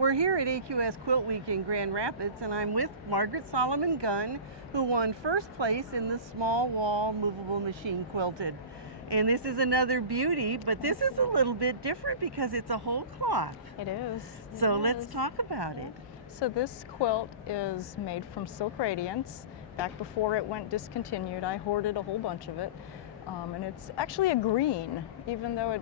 We're here at AQS Quilt Week in Grand Rapids, and I'm with Margaret Solomon Gunn, who won first place in the small wall movable machine quilted. And this is another beauty, but this is a little bit different because it's a whole cloth. It is. So let's talk about it. So this quilt is made from Silk Radiance. Back before it went discontinued, I hoarded a whole bunch of it. And it's actually a green, even though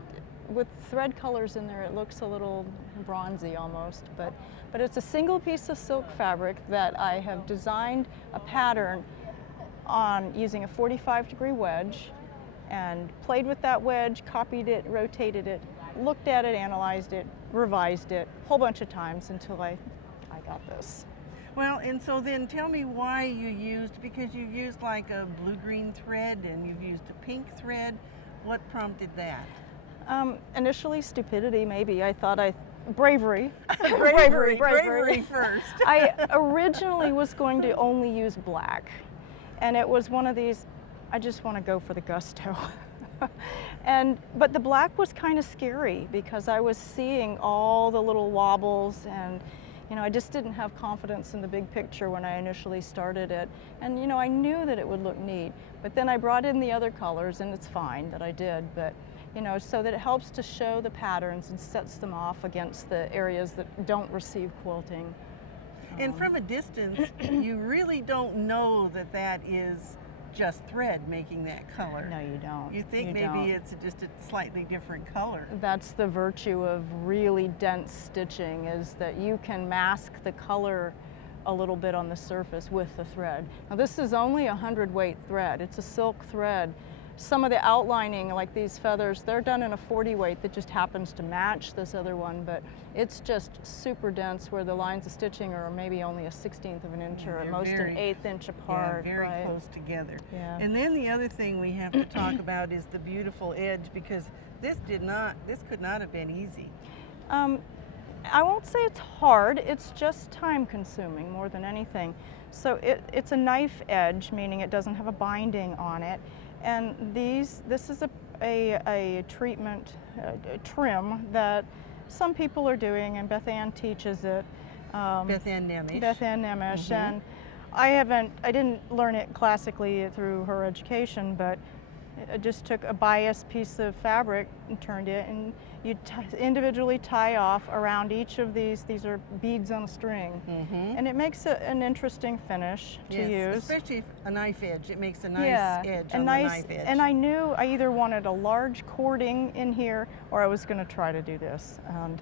with thread colors in there, it looks a little bronzy almost, but it's a single piece of silk fabric that I have designed a pattern on using a 45-degree wedge and played with that wedge, copied it, rotated it, looked at it, analyzed it, revised it a whole bunch of times until I got this. Well, and so then tell me why you used, because you used like a blue-green thread and you've used a pink thread. What prompted that? Initially stupidity, maybe. I thought bravery. Bravery first. I originally was going to only use black, and it was one of these, I just want to go for the gusto. But the black was kind of scary because I was seeing all the little wobbles, and I just didn't have confidence in the big picture when I initially started it. And I knew that it would look neat, but then I brought in the other colors, and it's fine that I did, but so that it helps to show the patterns and sets them off against the areas that don't receive quilting. And from a distance, you really don't know that that is just thread making that color. No, you don't. You think maybe it's just a slightly different color. That's the virtue of really dense stitching, is that you can mask the color a little bit on the surface with the thread. Now this is only a 100-weight thread. It's a silk thread. Some of the outlining, like these feathers, they're done in a 40-weight that just happens to match this other one, but it's just super dense where the lines of stitching are maybe only a 1/16 of an inch or at most an 1/8 inch apart. Yeah, very right? close together. Yeah. And then the other thing we have to talk about is the beautiful edge, because this could not have been easy. I won't say it's hard, it's just time consuming more than anything. So it's a knife edge, meaning it doesn't have a binding on it. And this is a treatment, a trim that some people are doing, and Beth Ann teaches it. Beth Ann Nemish. Beth Ann Nemish, and I didn't learn it classically through her education, but I just took a bias piece of fabric and turned it, and you individually tie off around each of these. These are beads on a string, and it makes an interesting finish to use. Especially a knife edge. It makes a nice edge on the knife edge. And I knew I either wanted a large cording in here, or I was going to try to do this. And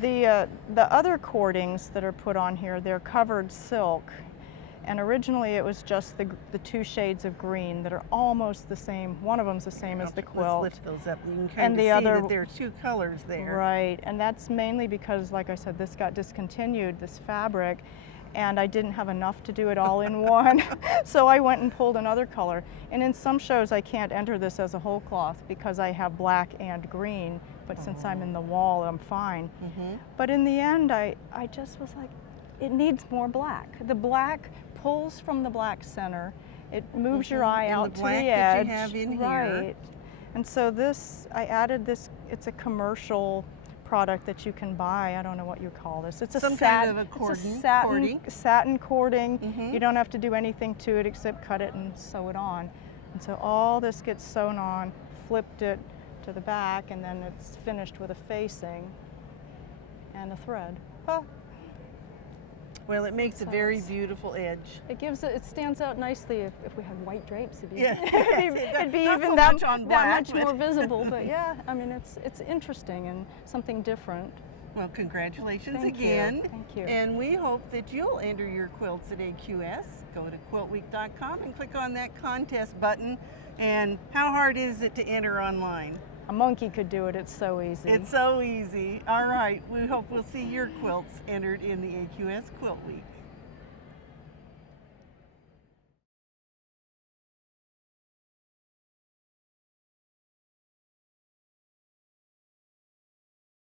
the other cordings that are put on here, they're covered silk. And originally it was just the two shades of green that are almost the same. One of them's the same as the quilt. Let's lift those up. You can kind of see that there are two colors there. Right, and that's mainly because, like I said, this got discontinued, this fabric, and I didn't have enough to do it all in one. So I went and pulled another color. And in some shows I can't enter this as a whole cloth because I have black and green, but since I'm in the wall, I'm fine. But in the end, I just was like, it needs more black. The black pulls from the black center. It moves your eye out to the edge. That you have in right. Here. And so I added this, it's a commercial product that you can buy. I don't know what you call this. It's a kind of a cording. Satin cording. You don't have to do anything to it except cut it and sew it on. And so all this gets sewn on, flipped it to the back, and then it's finished with a facing and a thread. Well, it makes a very beautiful edge. It stands out nicely if we had white drapes. It'd be Not even so that much more visible. But yeah, I mean, it's interesting and something different. Well, congratulations Thank again. you. Thank you. And we hope that you'll enter your quilts at AQS. Go to quiltweek.com and click on that contest button. And how hard is it to enter online? A monkey could do it. It's so easy. It's so easy. All right. We hope we'll see your quilts entered in the AQS Quilt Week.